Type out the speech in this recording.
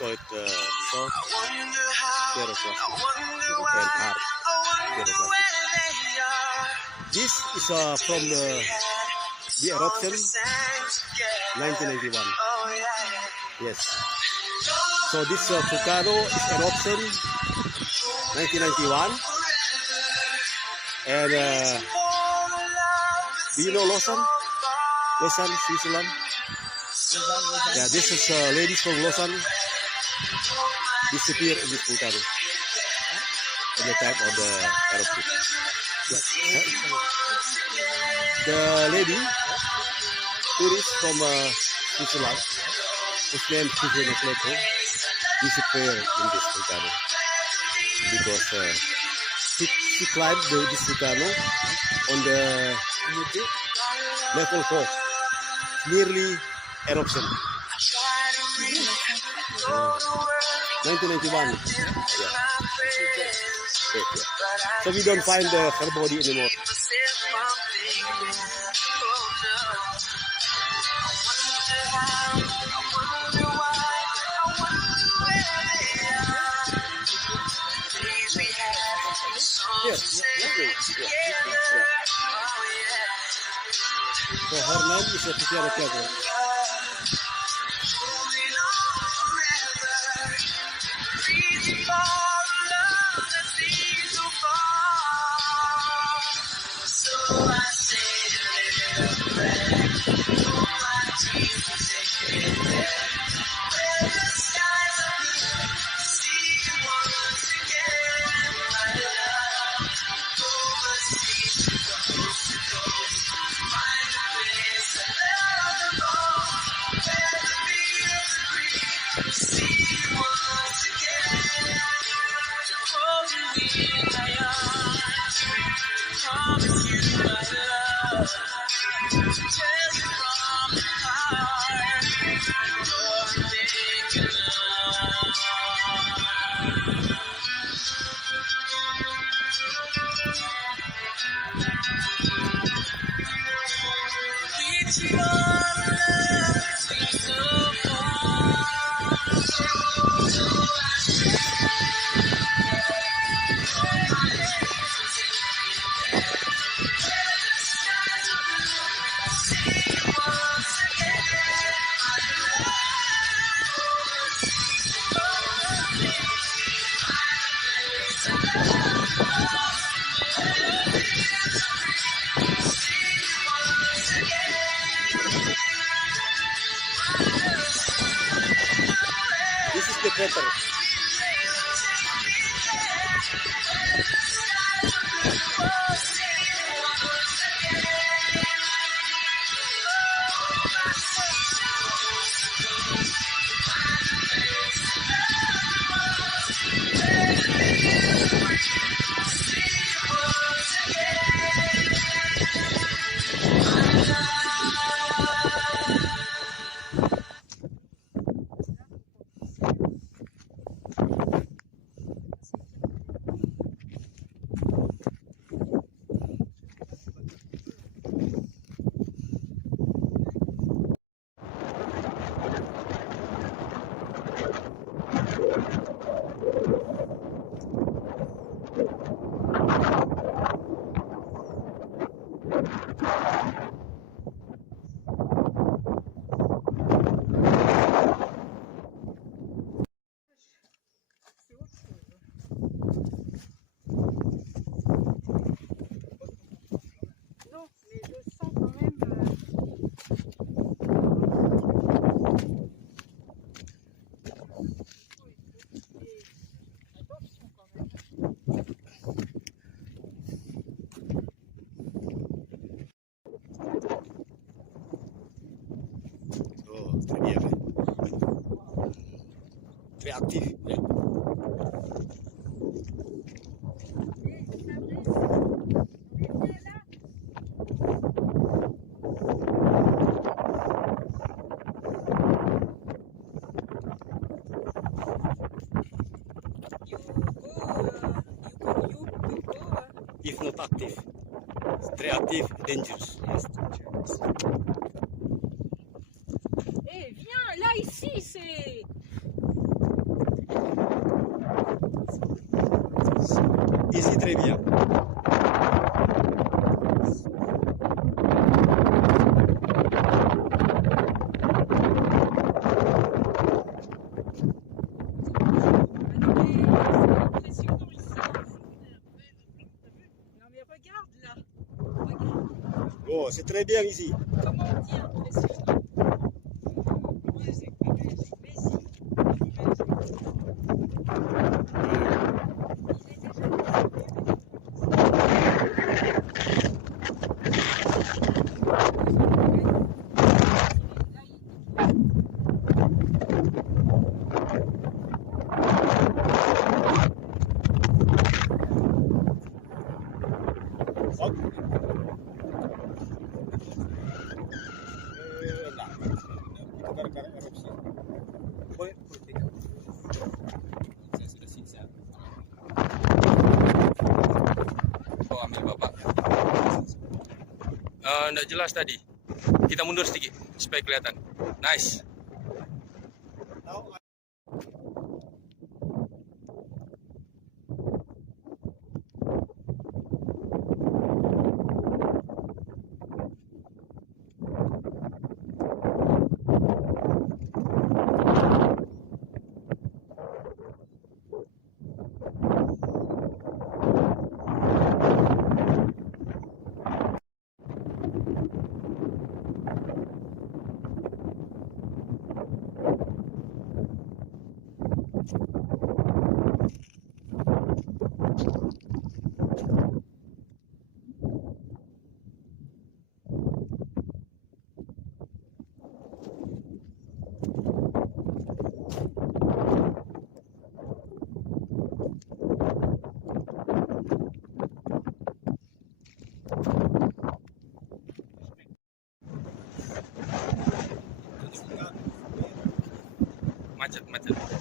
called soft pyroclastic and hard pyroclastic. This is from the eruption 1991. Yes. So this volcano is eruption 1991. And do you know Lausanne? Lausanne, Switzerland? Yeah, this is ladies from Lausanne disappear in this volcano at the time of the eruption. The lady tourist from Switzerland, whose name is Susanne Kleto, disappeared in this volcano because she climbed this volcano on the level 4, nearly eruption. 1991. Yeah. So we don't find her body anymore. So her name is Susanne Kleto. This is the crater. Très bien. Très actif. Yeah. If not active, it's très actif, dangerous. Yes, dangerous. Eh, viens, là, ici, c'est... Ici, très bien. Oh, c'est très bien ici. Comment on dit impressionnant? Hop. Nah, itu gara-gara erupsi. Boleh, pegang. Saya sudah siksa. Oh, ambil bapak. Nggak jelas tadi. Kita mundur sedikit supaya kelihatan. Nice. Macet.